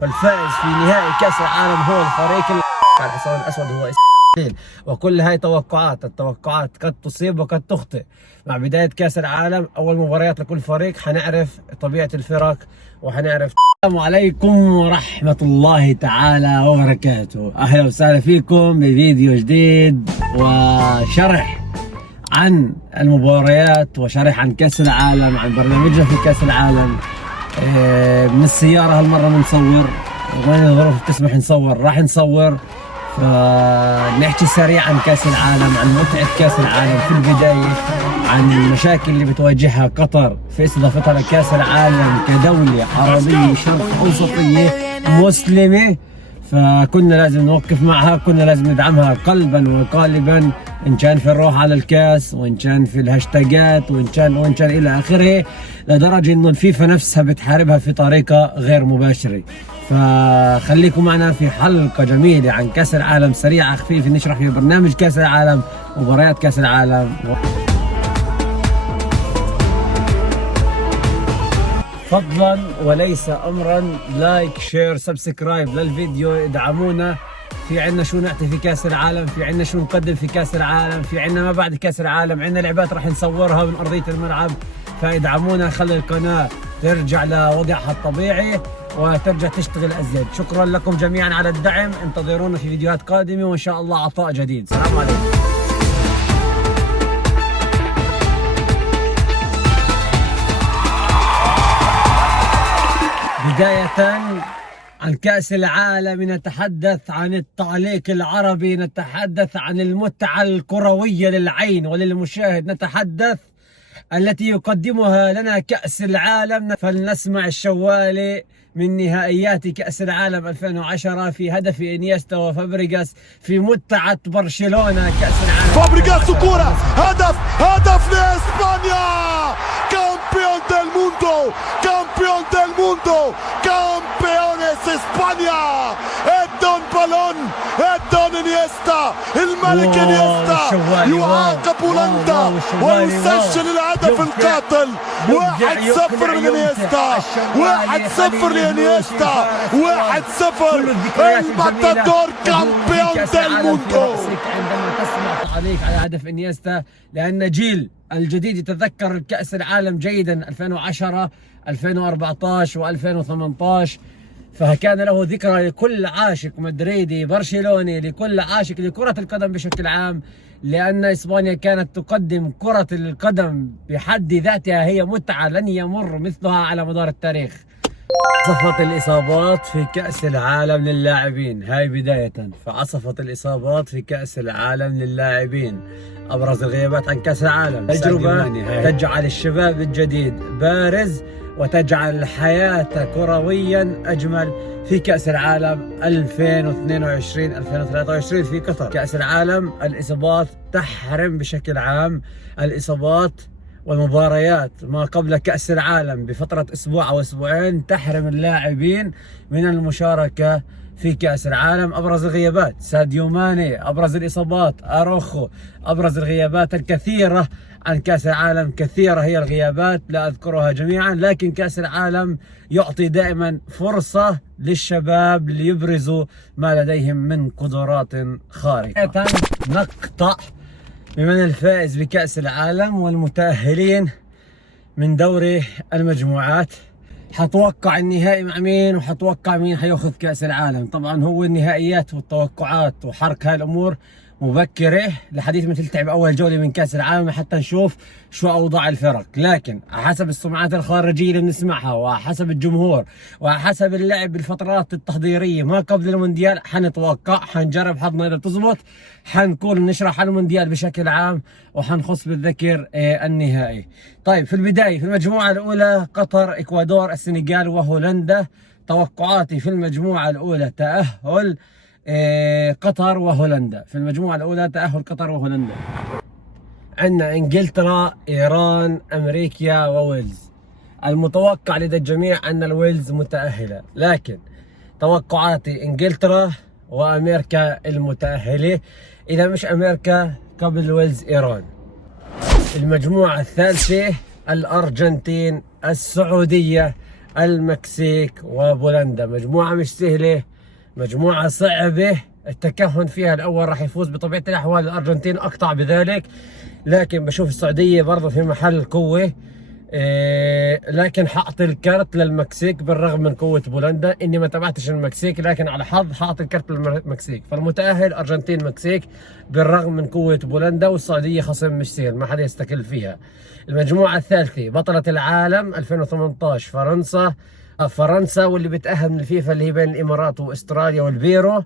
والفائز في نهائي كأس العالم هو الفريق على الحصان الأسود هو إسرائيل. وكل هاي التوقعات قد تصيب وقد تخطئ. مع بداية كأس العالم أول مباريات لكل فريق حنعرف طبيعة الفرق وحنعرف. السلام عليكم ورحمة الله تعالى وبركاته. أهلا وسهلا فيكم بفيديو جديد وشرح عن المباريات وشرح عن كأس العالم، عن برنامجنا في كأس العالم. من السيارة هالمرة بنصور، وين الظروف بتسمح نصور راح نصور. فنحكي سريع عن كأس العالم، عن متعة كأس العالم في البداية، عن المشاكل اللي بتواجهها قطر في استضافتها لكأس العالم كدولة عربية شرق أوسطية مسلمة. فكنا لازم نوقف معها، كنا لازم ندعمها قلبا وقالبا، ان كان في الروح على الكاس، وان كان في الهاشتاجات، وان كان الى اخره، لدرجه انه الفيفا نفسها بتحاربها في طريقه غير مباشره. فخليكم معنا في حلقه جميله عن كاس العالم سريعه خفيفه نشرح فيها برنامج كاس العالم، مباريات كاس العالم. فضلا وليس امرا، لايك شير سبسكرايب للفيديو، ادعمونا. في عنا شو نعطي في كاس العالم، في عنا شو نقدم في كاس العالم، في عنا ما بعد كاس العالم، عنا لعبات راح نصورها من ارضيه الملعب. فادعمونا، خلي القناه ترجع لوضعها الطبيعي وترجع تشتغل ازيد. شكرا لكم جميعا على الدعم، انتظرونا في فيديوهات قادمه وان شاء الله عطاء جديد. السلام عليكم. بداية عن كأس العالم نتحدث عن التعليق العربي، نتحدث عن المتعة الكروية للعين وللمشاهد، نتحدث التي يقدمها لنا كأس العالم. فلنسمع الشوالي من نهائيات كأس العالم 2010 في هدف إنيستا وفابريغاس في متعة برشلونة كأس العالم. فابريغاس كرة، هدف لإسبانيا، campeón del mundo, campeón del mundo, campeones España. الدون بالون، الدون انيستا، الملك انيستا يعاقب هولندا ويسجل الهدف القاتل. 1-0 من انيستا، 1-0 لانيستا، 1-0. الماتادور campeón del mundo. عندما تسمع تعليق على هدف انيستا، لأن جيل الجديد يتذكر كأس العالم جيدا 2010 2014 و2018. فكان له ذكرى لكل عاشق مدريدي برشلوني، لكل عاشق لكرة القدم بشكل عام، لأن إسبانيا كانت تقدم كرة القدم بحد ذاتها هي متعة لن يمر مثلها على مدار التاريخ. عصفت الإصابات في كأس العالم للاعبين، هاي بداية. فعصفت الإصابات في كأس العالم للاعبين. أبرز الغيابات عن كأس العالم، تجربة تجعل الشباب الجديد بارز وتجعل الحياة كرويا أجمل في كأس العالم 2022-2023 في قطر. كأس العالم الإصابات تحرم بشكل عام، الإصابات والمباريات ما قبل كأس العالم بفترة أسبوع أو أسبوعين تحرم اللاعبين من المشاركة في كأس العالم. أبرز الغيابات ساديو ماني، أبرز الإصابات أروخو، أبرز الغيابات الكثيرة عن كأس العالم. كثيرة هي الغيابات لا أذكرها جميعا، لكن كأس العالم يعطي دائما فرصة للشباب ليبرزوا ما لديهم من قدرات خارقة. نقطع بمن الفائز بكأس العالم والمتأهلين من دوري المجموعات. حتوقع النهائي مع مين وحتوقع مين حياخذ كأس العالم. طبعا هو النهائيات والتوقعات وحرك هاي الأمور مبكرة لحديث مثل تعب أول جولة من كأس العالم حتى نشوف شو أوضاع الفرق، لكن حسب السمعات الخارجية اللي بنسمعها وحسب الجمهور وحسب اللعب بالفترات التحضيرية ما قبل المونديال حنتوقع، حنجرب حظنا إذا بتزبط حنكون نشرح على المونديال بشكل عام وحنخص بالذكر النهائي. طيب في البداية في المجموعة الأولى قطر، إكوادور، السنغال وهولندا. توقعاتي في المجموعة الأولى تأهل قطر وهولندا. في المجموعة الأولى تأهل قطر وهولندا. عندنا انجلترا، ايران، امريكا وويلز. المتوقع لدى الجميع ان الويلز متأهلة، لكن توقعاتي انجلترا وامريكا المتأهلة، اذا مش امريكا قبل الويلز ايران. المجموعة الثالثة الارجنتين، السعودية، المكسيك وبولندا. مجموعة مش سهلة، مجموعة صعبة التكهن فيها. الأول راح يفوز بطبيعة الأحوال الأرجنتين، أقطع بذلك، لكن بشوف السعودية برضه في محل قوة. لكن حاعطي الكرت للمكسيك بالرغم من قوة بولندا. إني ما تابعتش المكسيك، لكن على حظ حاعطي الكرت للمكسيك. فالمتأهل أرجنتين مكسيك بالرغم من قوة بولندا، والسعودية خصم مش سهل ما حدا يستقل فيها. المجموعة الثالثة بطلة العالم 2018 فرنسا، واللي بتأهل من الفيفا اللي هي بين الإمارات وأستراليا والبيرو،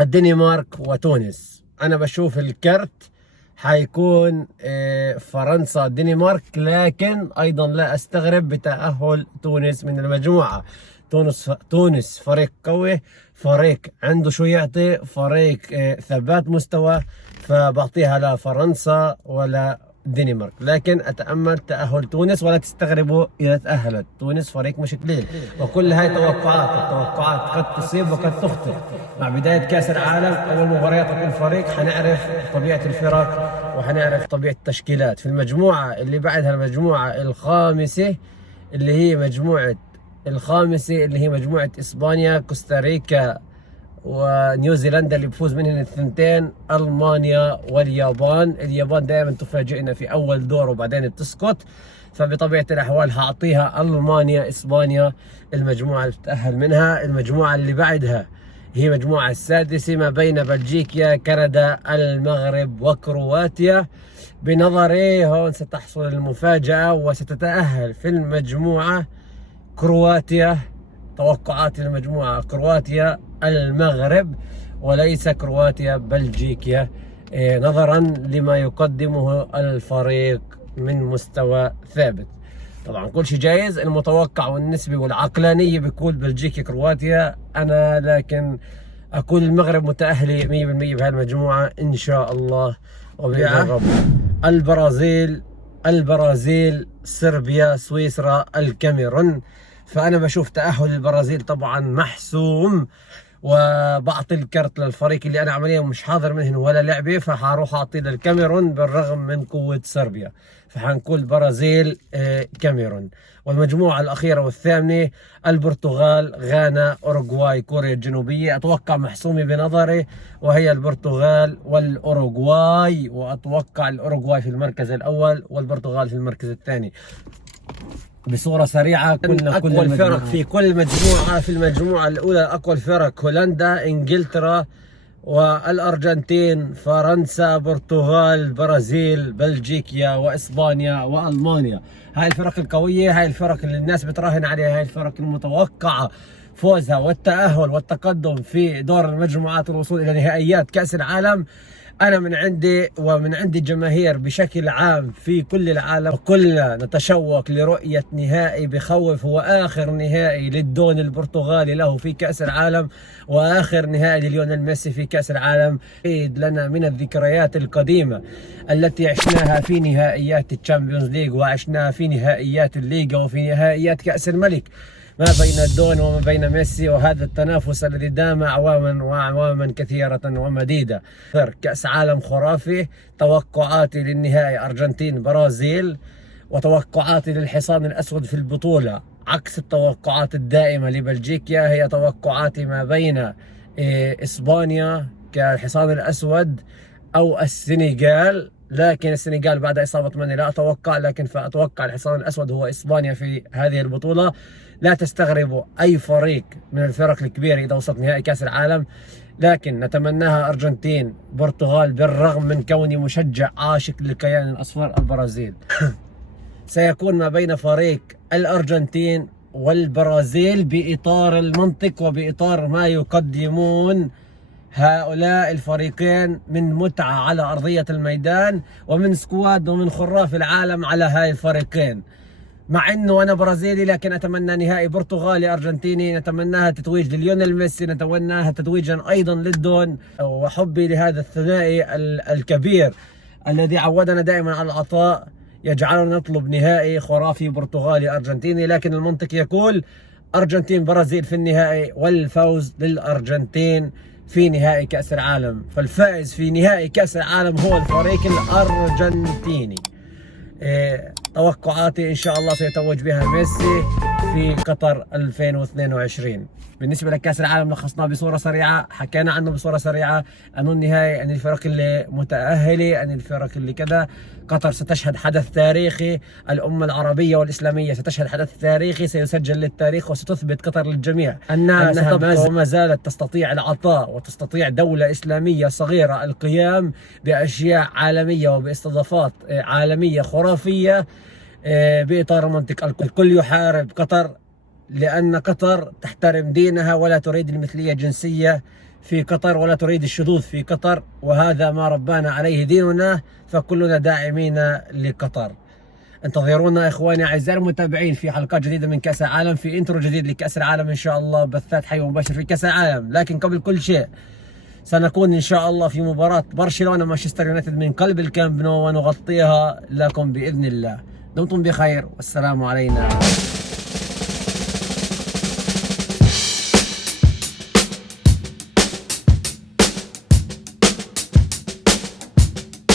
الدنمارك وتونس. أنا بشوف الكرت حيكون فرنسا الدنمارك، لكن أيضا لا أستغرب بتأهل تونس من المجموعة. تونس فريق قوي، فريق عنده شو يعطي، فريق ثبات مستوى، فبعطيها لا فرنسا ولا الدنمارك. لكن اتامل تاهل تونس، ولا تستغربوا اذا تاهلت تونس، فريق مش قليل. وكل هاي توقعات، التوقعات قد تصيب وقد تخطئ. مع بدايه كاس العالم اول مباريات كل فريق حنعرف طبيعه الفرق وحنعرف طبيعه التشكيلات. في المجموعه اللي بعدها المجموعه الخامسه اللي هي مجموعه اسبانيا، كوستاريكا ونيوزيلندا اللي بفوز منهن الثنتين، المانيا واليابان. اليابان دائما تفاجئنا في اول دور وبعدين بتسقط، فبطبيعه الاحوال هعطيها المانيا اسبانيا المجموعه اللي بتتاهل منها. المجموعه اللي بعدها هي مجموعه السادسه ما بين بلجيكا، كندا، المغرب وكرواتيا. بنظري هون ستحصل المفاجاه وستتاهل في المجموعه كرواتيا. توقعاتي للمجموعة كرواتيا المغرب، وليس كرواتيا بلجيكا، نظرا لما يقدمه الفريق من مستوى ثابت. طبعا كل شيء جايز، المتوقع والنسبي والعقلانية بيقول بلجيكا كرواتيا، أنا لكن أقول المغرب متأهلة 100% بهذه المجموعة إن شاء الله وبإذن الرب. البرازيل، صربيا، سويسرا، الكاميرون. فأنا بشوف تأهل البرازيل طبعا محسوم، وبعطي الكرت للفريق اللي أنا عمليا مش حاضر منهن ولا لعبة، فحروح أعطي للكاميرون بالرغم من قوة صربيا. فحنقول برازيل كاميرون. والمجموعة الأخيرة والثامنة البرتغال، غانا، أوروغواي، كوريا الجنوبية. أتوقع محسومة بنظري، وهي البرتغال والأوروغواي، وأتوقع الأوروغواي في المركز الأول والبرتغال في المركز الثاني. بصورة سريعة قلنا أقوى الفرق في كل مجموعة. في المجموعة الأولى أقوى الفرق هولندا، إنجلترا والأرجنتين، فرنسا، برتغال، برازيل، بلجيكا وإسبانيا وألمانيا. هاي الفرق القوية، هاي الفرق اللي الناس بتراهن عليها، هاي الفرق المتوقعة فوزها والتأهل والتقدم في دور المجموعات والوصول إلى نهائيات كأس العالم. أنا من عندي ومن عند الجماهير بشكل عام في كل العالم، كلنا نتشوق لرؤية نهائي بخوف. هو آخر نهائي للدون البرتغالي له في كأس العالم، وآخر نهائي لليونيل ميسي في كأس العالم. عيد لنا من الذكريات القديمة التي عشناها في نهائيات الشامبيونز ليج، وعشناها في نهائيات الليغا، وفي نهائيات كأس الملك ما بين الدون وما بين ميسي. وهذا التنافس الذي دام أعواما وأعواما كثيرة ومديدة. كأس عالم خرافي. توقعاتي للنهائي أرجنتين برازيل، وتوقعاتي للحصان الأسود في البطولة عكس التوقعات الدائمة لبلجيكا. هي توقعاتي ما بين إسبانيا كالحصان الأسود أو السنغال، لكن السنغال بعد إصابة ماني لا أتوقع، لكن فأتوقع الحصان الأسود هو إسبانيا في هذه البطولة. لا تستغربوا أي فريق من الفرق الكبيرة إذا وصلت نهائي كأس العالم، لكن نتمناها أرجنتين، برتغال، بالرغم من كوني مشجع عاشق للكيان الأصفر البرازيل. سيكون ما بين فريق الأرجنتين والبرازيل بإطار المنطق وبإطار ما يقدمون هؤلاء الفريقين من متعة على أرضية الميدان، ومن سكواد ومن خراف العالم على هاي الفريقين. مع انه انا برازيلي، لكن اتمنى نهائي برتغالي ارجنتيني، نتمناها تتويج لليونيل ميسي، نتمناها تتويجا ايضا للدون. وحبي لهذا الثنائي الكبير الذي عودنا دائما على العطاء يجعلنا نطلب نهائي خرافي برتغالي ارجنتيني، لكن المنطق يقول ارجنتين برازيل في النهائي، والفوز للارجنتين في نهائي كأس العالم. فالفائز في نهائي كأس العالم هو الفريق الارجنتيني. توقعاتي ان شاء الله سيتوج بها ميسي. في قطر 2022. بالنسبة لكأس العالم لخصناه بصورة سريعة، حكينا عنه بصورة سريعة، أنه النهاية أن الفرق اللي متأهلة، أن الفرق اللي كذا. قطر ستشهد حدث تاريخي، الأمة العربية والإسلامية ستشهد حدث تاريخي سيسجل للتاريخ، وستثبت قطر للجميع أنها ستبقى وما زالت تستطيع العطاء، وتستطيع دولة إسلامية صغيرة القيام بأشياء عالمية وباستضافات عالمية خرافية بإطار منطق. الكل يحارب قطر لأن قطر تحترم دينها ولا تريد المثلية الجنسية في قطر ولا تريد الشذوذ في قطر، وهذا ما ربانا عليه ديننا، فكلنا داعمين لقطر. انتظرونا إخواني أعزائي المتابعين في حلقات جديدة من كأس العالم، في انترو جديد لكأس العالم إن شاء الله، بثات حي ومباشر في كأس العالم. لكن قبل كل شيء سنكون إن شاء الله في مباراة برشلونة مانشستر يونايتد من قلب الكامب نو ونغطيها لكم بإذن الله. دمتم بخير والسلام علينا.